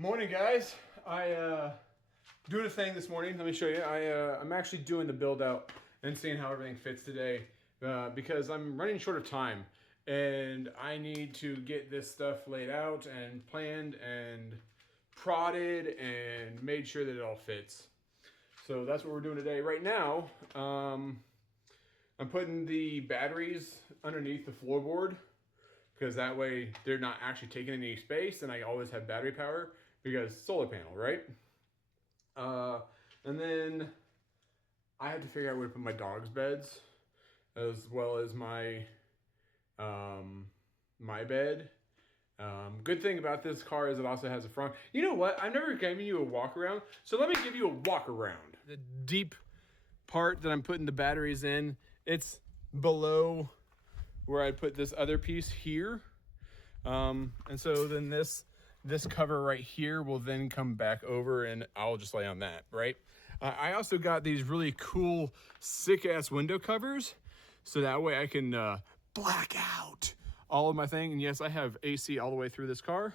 Morning, guys. Doing a thing this morning. Let me show you. I'm actually doing the build out and seeing how everything fits today because I'm running short of time and I need to get this stuff laid out and planned and prodded and made sure that it all fits. So that's what we're doing today. Right now, I'm putting the batteries underneath the floorboard because that way they're not actually taking any space and I always have battery power because solar panel, right? And then I have to figure out where to put my dog's beds as well as my my bed. Good thing about this car is it also has a front. You know what? I've never given you a walk around, so let me give you a walk around. The deep part that I'm putting the batteries in, it's below where I put this other piece here. And so then this cover right here will then come back over and I'll just lay on that, right? I also got these really cool, sick-ass window covers, so that way I can black out all of my thing. And yes, I have AC all the way through this car.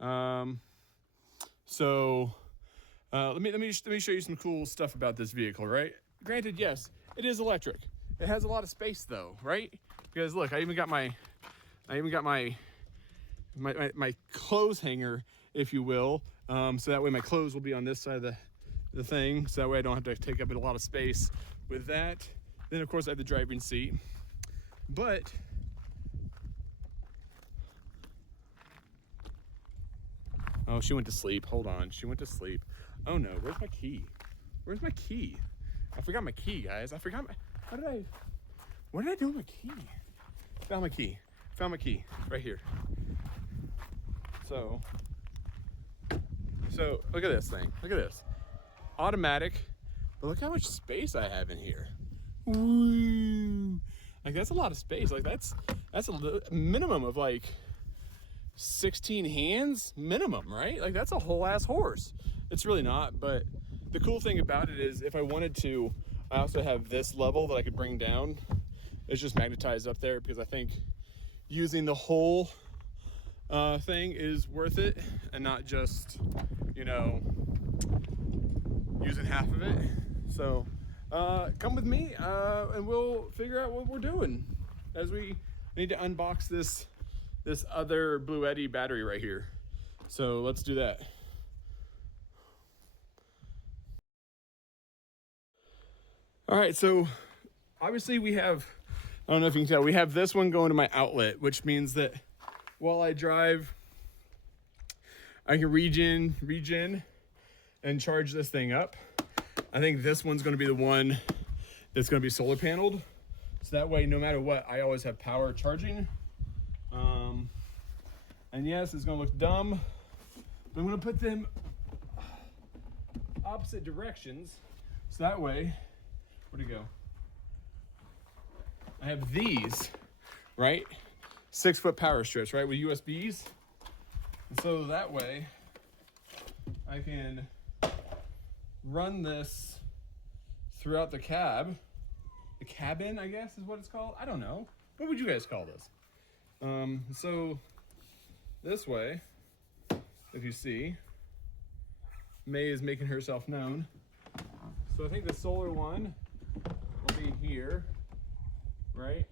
Let me show you some cool stuff about this vehicle, right? Granted, yes, it is electric. It has a lot of space though, right? Because look, I even got my clothes hanger, if you will. So that way my clothes will be on this side of the thing. So that way I don't have to take up a lot of space with that. Then of course I have the driving seat. But oh, she went to sleep. Hold on, she went to sleep. Oh no, where's my key? Where's my key? I forgot my key, guys. I forgot my, what did I do with my key? Found my key. Found my key right here. So look at this thing. Look at this. Automatic, but look how much space I have in here. Woo! Like that's a lot of space. Like that's a minimum of like 16 hands minimum, right? Like that's a whole ass horse. It's really not, but the cool thing about it is if I wanted to, I also have this level that I could bring down. It's just magnetized up there because I think using the whole thing is worth it and not just, you know, using half of it. So come with me and we'll figure out what we're doing as we need to unbox this other Blue Eddy battery right here. So let's do that. All right, so obviously we have, I don't know if you can tell, we have this one going to my outlet, which means that while I drive, I can regen and charge this thing up. I think this one's gonna be the one that's gonna be solar paneled. So that way, no matter what, I always have power charging. And yes, it's gonna look dumb, but I'm gonna put them opposite directions. So that way, where'd it go? I have these, right? 6-foot power strips, right, with USBs. And so that way, I can run this throughout the cab. The cabin, I guess, is what it's called. I don't know. What would you guys call this? So this way, if you see, May is making herself known. So I think the solar one will be here, right?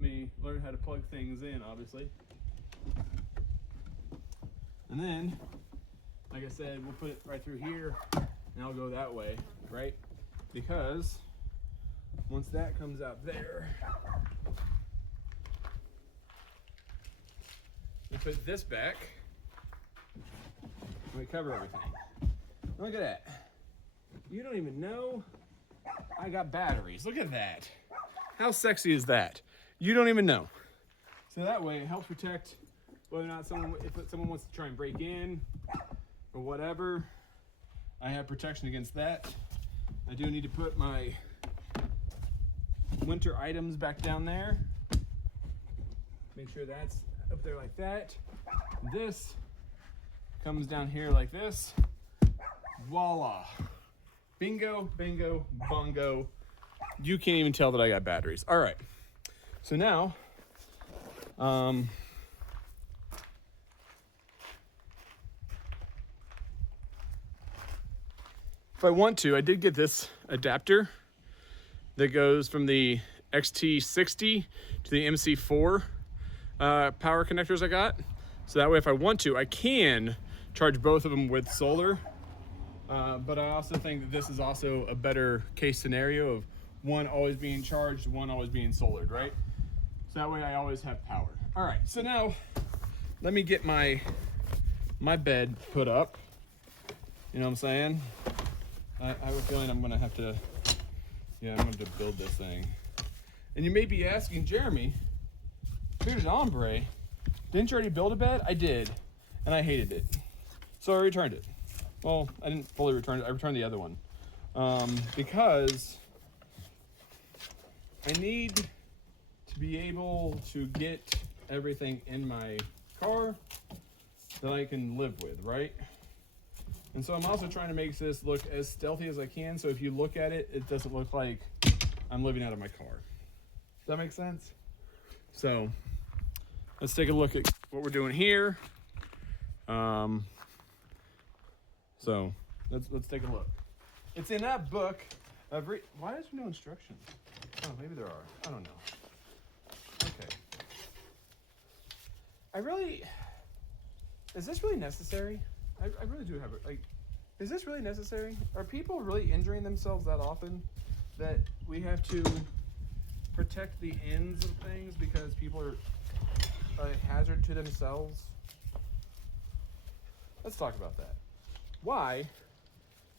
Let me learn how to plug things in, obviously. And then, like I said, we'll put it right through here and I'll go that way, right? Because once that comes out there, we put this back and we cover everything. Look at that. You don't even know I got batteries. Look at that. How sexy is that? You don't even know. So that way it helps protect whether or not someone wants to try and break in or whatever. I have protection against that. I do need to put my winter items back down there. Make sure that's up there like that. This comes down here like this. Voila. Bingo, bingo, bongo. You can't even tell that I got batteries. All right. So now, if I want to, I did get this adapter that goes from the XT60 to the MC4 power connectors I got. So that way, if I want to, I can charge both of them with solar. But I also think that this is also a better case scenario of one always being charged, one always being solared, right? So that way I always have power. All right, so now let me get my bed put up. You know what I'm saying? I have a feeling I'm gonna have to, I'm gonna have to build this thing. And you may be asking, Jeremy, bearded hombre, didn't you already build a bed? I did, and I hated it. So I returned it. Well, I didn't fully return it. I returned the other one because I need to be able to get everything in my car that I can live with, right? And so I'm also trying to make this look as stealthy as I can, so if you look at it, it doesn't look like I'm living out of my car. Does that make sense? So let's take a look at what we're doing here. So let's take a look. It's in that book of why is there no instructions? Oh, maybe there are. I don't know. Okay. Is this really necessary? I really do have it. Like, is this really necessary? Are people really injuring themselves that often that we have to protect the ends of things because people are a hazard to themselves? Let's talk about that. Why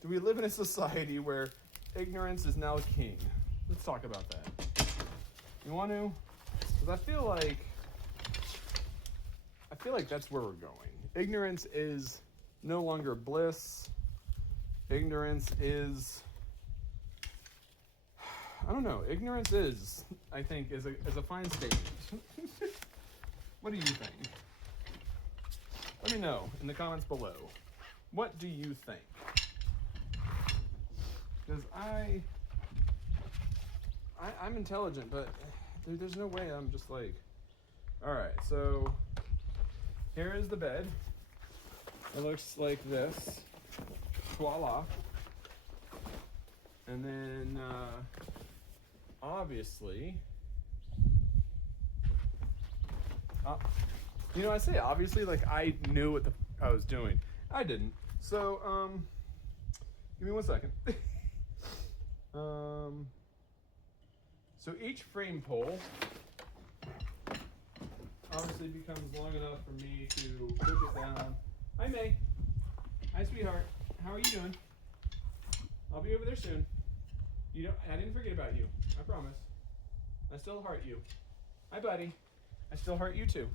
do we live in a society where ignorance is now king? Let's talk about that. You want to? Because I feel like that's where we're going. Ignorance is no longer bliss. Ignorance is, I don't know. Ignorance is, I think, is a fine statement. What do you think? Let me know in the comments below. What do you think? Because I'm intelligent, but there's no way I'm just like, all right, so here is the bed. It looks like this. Voila. And then, obviously, I say obviously like I knew what I was doing. I didn't. So, give me 1 second. So each frame pole obviously becomes long enough for me to push it down. Hi, May. Hi, sweetheart. How are you doing? I'll be over there soon. I didn't forget about you. I promise. I still heart you. Hi, buddy. I still heart you too.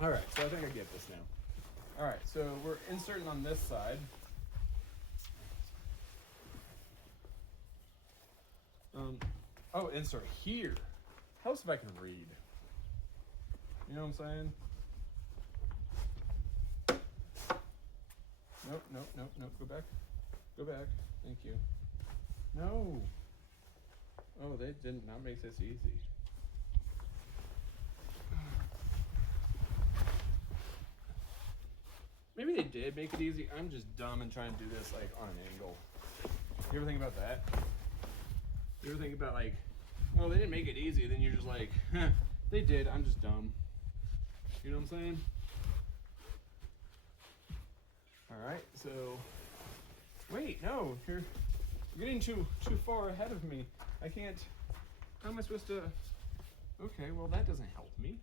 All right, so I think I get this now. All right, so we're inserting on this side. Insert here. Helps if I can read. You know what I'm saying? Nope. Go back. Go back. Thank you. No. Oh, they did not make this easy. Maybe they did make it easy. I'm just dumb and trying to do this like on an angle. You ever think about that? You ever think about like, oh, they didn't make it easy, then you're just like, huh, they did, I'm just dumb. You know what I'm saying? Alright, so wait, no, you're getting too far ahead of me. I can't, how am I supposed to, okay, well that doesn't help me.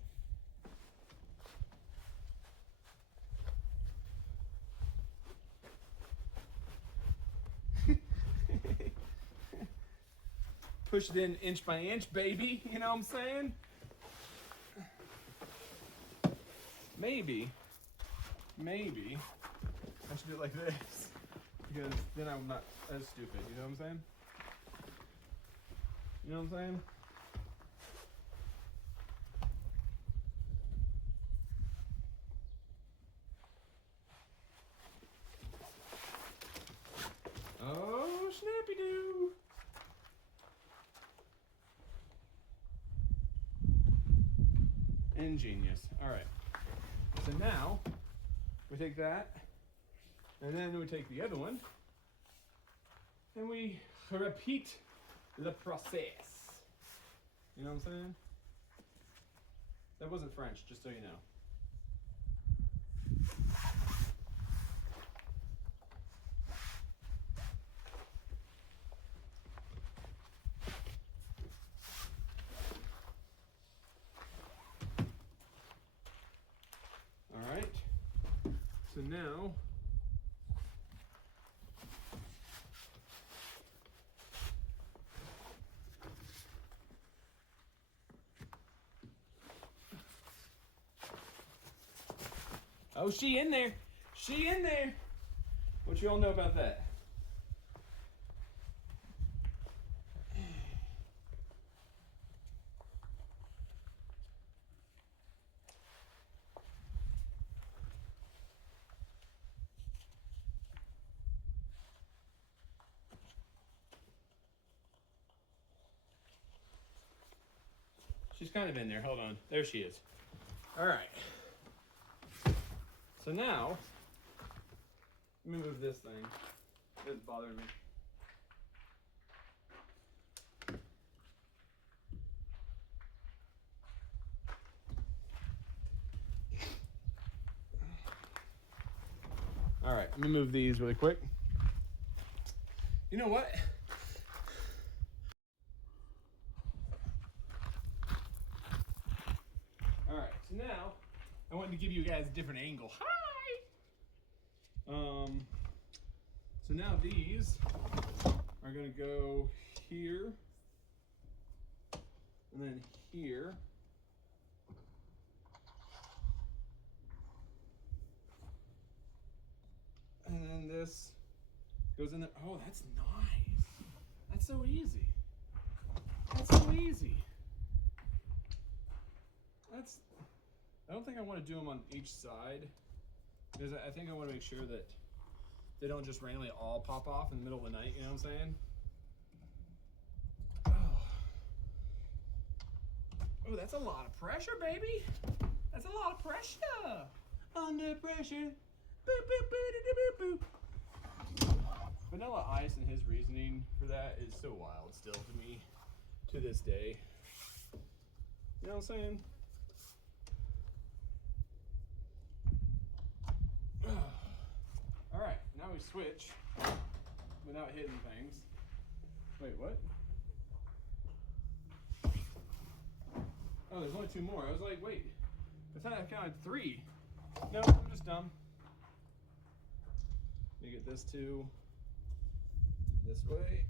Push it in inch by inch, baby. You know what I'm saying? Maybe I should do it like this, because then I'm not as stupid. You know what I'm saying? You know what I'm saying? Oh, snappy-doo. Ingenious. All right. So now we take that And then we take the other one and we repeat the process. You know what I'm saying? That wasn't French, just so you know. All right. So now oh, she in there. She in there. What you all know about that? She's kind of in there. Hold on. There she is. All right. So now, let me move this thing. It's bothering me. All right, let me move these really quick. You know what? All right, so now I wanted to give you guys a different angle. Hi. So now these are gonna go here and then here. And then this goes in there. Oh, that's nice. That's so easy. That's so easy. I don't think I want to do them on each side because I think I want to make sure that they don't just randomly all pop off in the middle of the night, you know what I'm saying? Oh, that's a lot of pressure, baby. That's a lot of pressure. Under pressure. Boop, boop, boop, boop, boop. Vanilla Ice and his reasoning for that is so wild still to me to this day. You know what I'm saying? All right, now we switch without hitting things. Wait, what? Oh, there's only two more. I was like, wait, I thought I counted three. No, I'm just dumb. Let me get this two this way.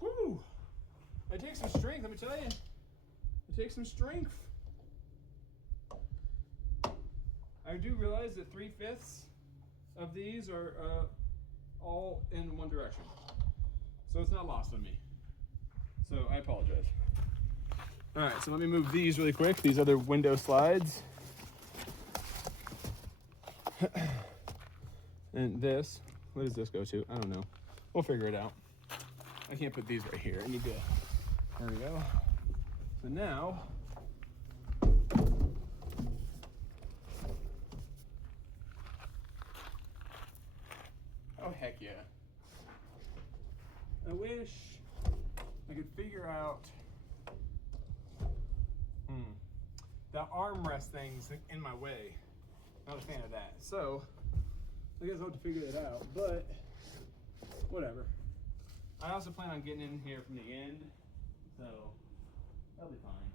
Whew! It takes some strength, let me tell you. It takes some strength. I do realize that 3/5 of these are all in one direction. So it's not lost on me. So I apologize. All right, so let me move these really quick. These other window slides. And this, what does this go to? I don't know. We'll figure it out. I can't put these right here. I need to, there we go. So now, oh heck yeah. I wish I could figure out the armrest things in my way. Not a fan of that. So I guess I'll have to figure that out, but whatever. I also plan on getting in here from the end, so that'll be fine.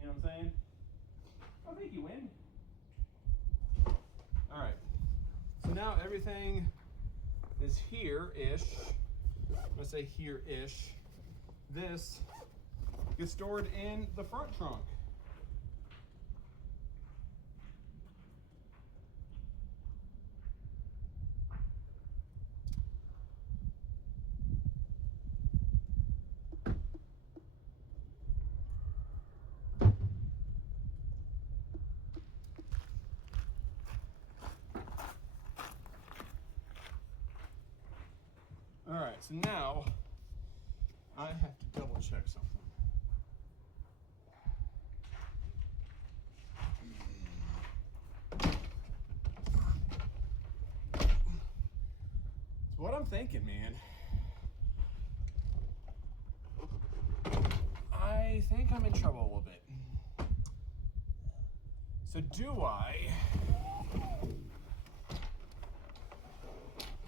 You know what I'm saying? Oh, thank you, Win. All right. So now everything is here-ish. I'm gonna say here-ish. This gets stored in the front trunk. All right, so now I have to double check something. It's what I'm thinking, man. I think I'm in trouble a little bit. So do I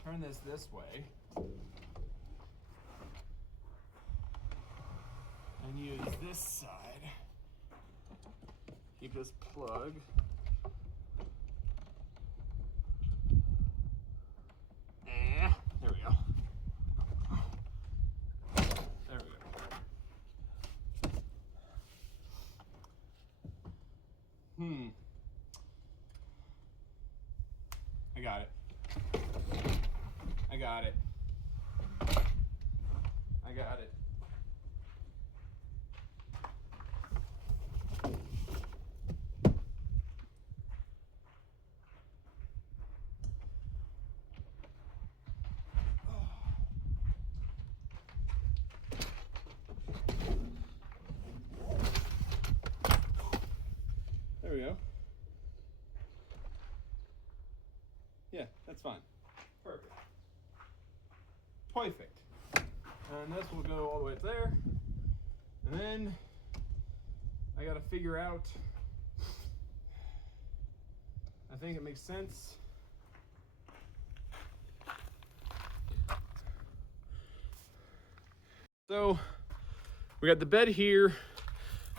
turn this way and use this side? Keep this plug. There we go. There we go. I got it. I got it. I got it. There we go. Yeah, that's fine. Perfect. Perfect. And this will go all the way up there. And then I gotta figure out, I think it makes sense. So we got the bed here,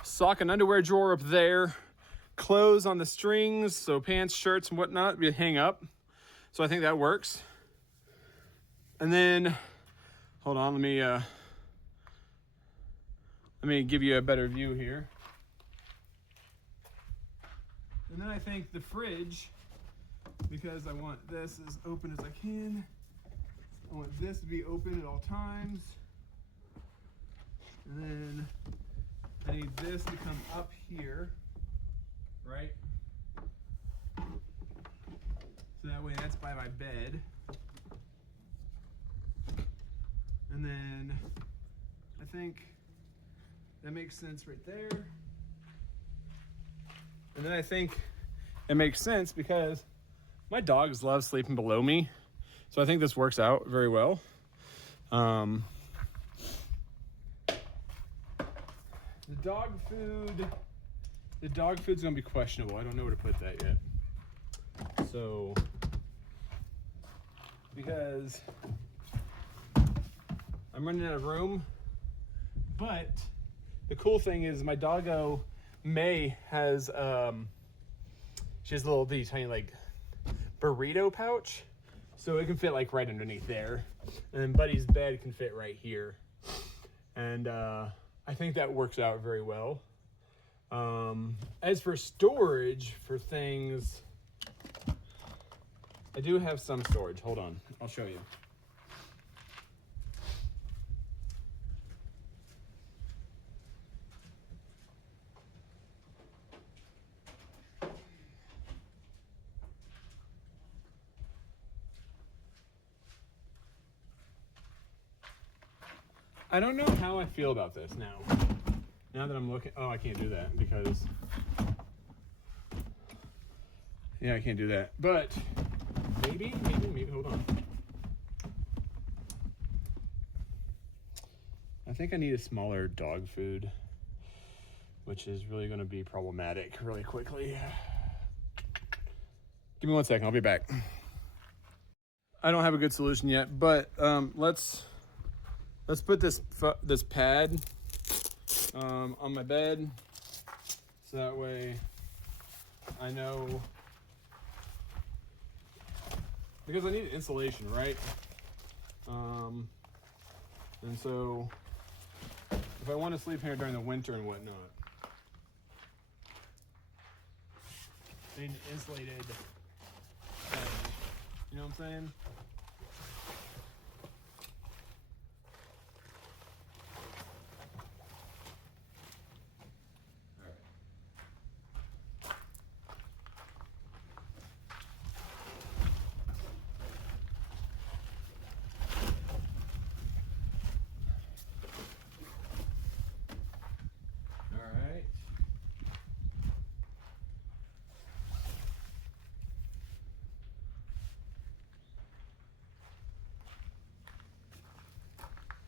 sock and underwear drawer up there, clothes on the strings, so pants, shirts, and whatnot we hang up. So I think that works. And then, hold on, let me give you a better view here. And then I think the fridge, because I want this as open as I can, I want this to be open at all times. And then I need this to come up here, right? So that way that's by my bed. And then I think that makes sense right there. And then I think it makes sense because my dogs love sleeping below me. So I think this works out very well. The dog food's gonna be questionable. I don't know where to put that yet. So, because I'm running out of room, but the cool thing is my doggo May has she has a little tiny like burrito pouch, so it can fit like right underneath there, and then Buddy's bed can fit right here, and I think that works out very well. As for storage for things, I do have some storage. Hold on, I'll show you. I don't know how I feel about this now. Now that I'm looking, oh, I can't do that because, yeah, I can't do that. But maybe, hold on. I think I need a smaller dog food, which is really going to be problematic really quickly. Give me 1 second, I'll be back. I don't have a good solution yet, but let's put this pad on my bed, so that way I know, because I need insulation, right? And so if I want to sleep here during the winter and whatnot, I need an insulated bed. You know what I'm saying?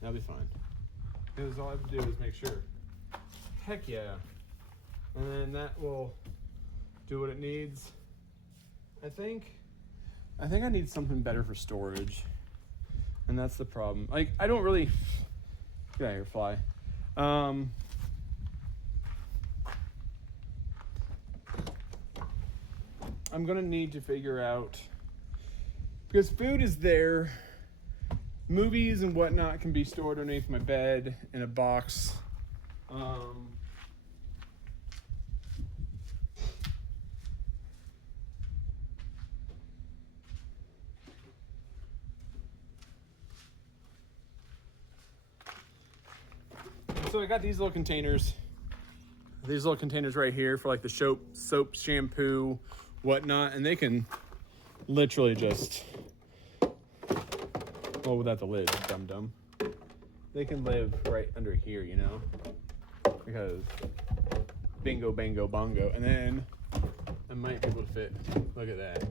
That'll be fine. Because all I have to do is make sure. Heck yeah. And then that will do what it needs. I think I need something better for storage. And that's the problem. Like, I don't really... Get out of here, fly. I'm gonna need to figure out, because food is there, movies and whatnot can be stored underneath my bed in a box. So I got these little containers. These little containers right here for like the soap, shampoo, whatnot, and they can literally just, well, without the lid, dum-dum. They can live right under here, you know, because bingo, bango, bongo. And then I might be able to fit, look at that.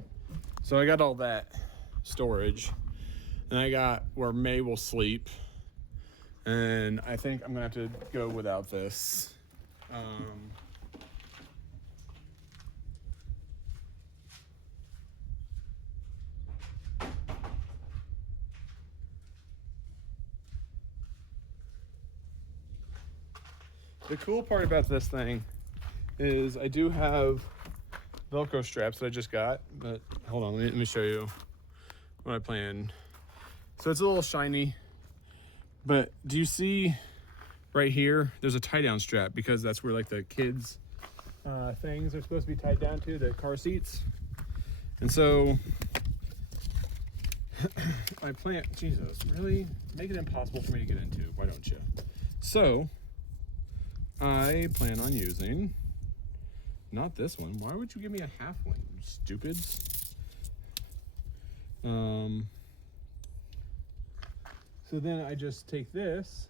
So I got all that storage, and I got where May will sleep. And I think I'm gonna have to go without this. The cool part about this thing is I do have Velcro straps that I just got, but hold on, let me show you what I plan. So it's a little shiny, but do you see right here, there's a tie down strap, because that's where like the kids things are supposed to be tied down to, the car seats. And so I plan, Jesus, really make it impossible for me to get into, why don't you? So I plan on using, not this one. Why would you give me a half one, you stupids? So then I just take this,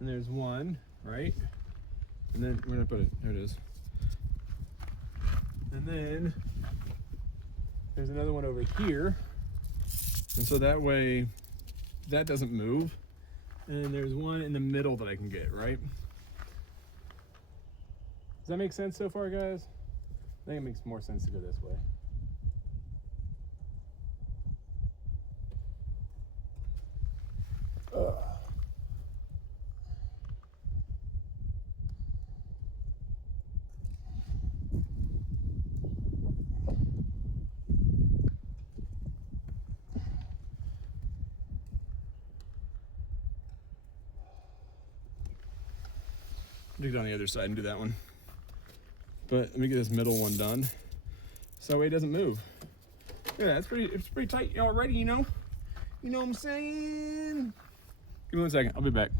and there's one, right? And then where did I put it? There it is. And then there's another one over here. And so that way that doesn't move. And there's one in the middle that I can get, right? Does that make sense so far, guys? I think it makes more sense to go this way. Dig it on the other side and do that one. But let me get this middle one done, so that way it doesn't move. Yeah, it's pretty tight already, you know? You know what I'm saying? Give me 1 second, I'll be back.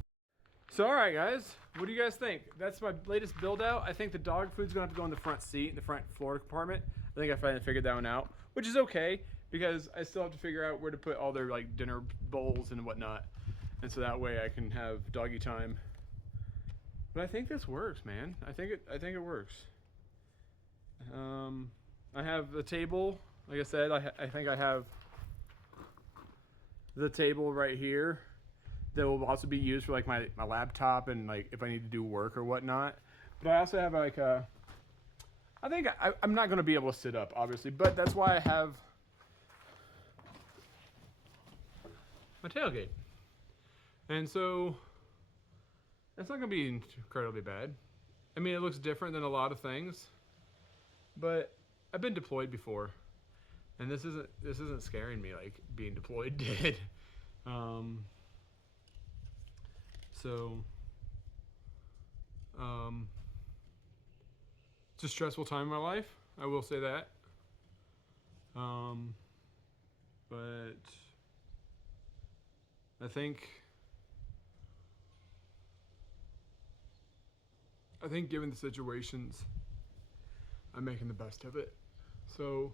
So all right guys, what do you guys think? That's my latest build out. I think the dog food's gonna have to go in the front seat, in the front floor compartment. I think I finally figured that one out, which is okay, because I still have to figure out where to put all their like dinner bowls and whatnot. And so that way I can have doggy time. But I think this works, man. I think it works. I have the table, like I said, I think I have the table right here that will also be used for like my laptop and like if I need to do work or whatnot. But I also have like I think I'm not gonna be able to sit up, obviously, but that's why I have my tailgate. And so that's not gonna be incredibly bad. I mean, it looks different than a lot of things, but I've been deployed before, and this isn't scaring me like being deployed did. It's a stressful time in my life, I will say that. But I think given the situations, I'm making the best of it. So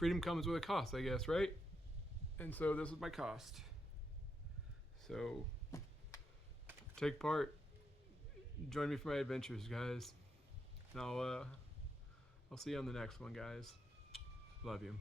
freedom comes with a cost, I guess, right? And so this is my cost. So take part. Join me for my adventures, guys. And I'll see you on the next one, guys. Love you.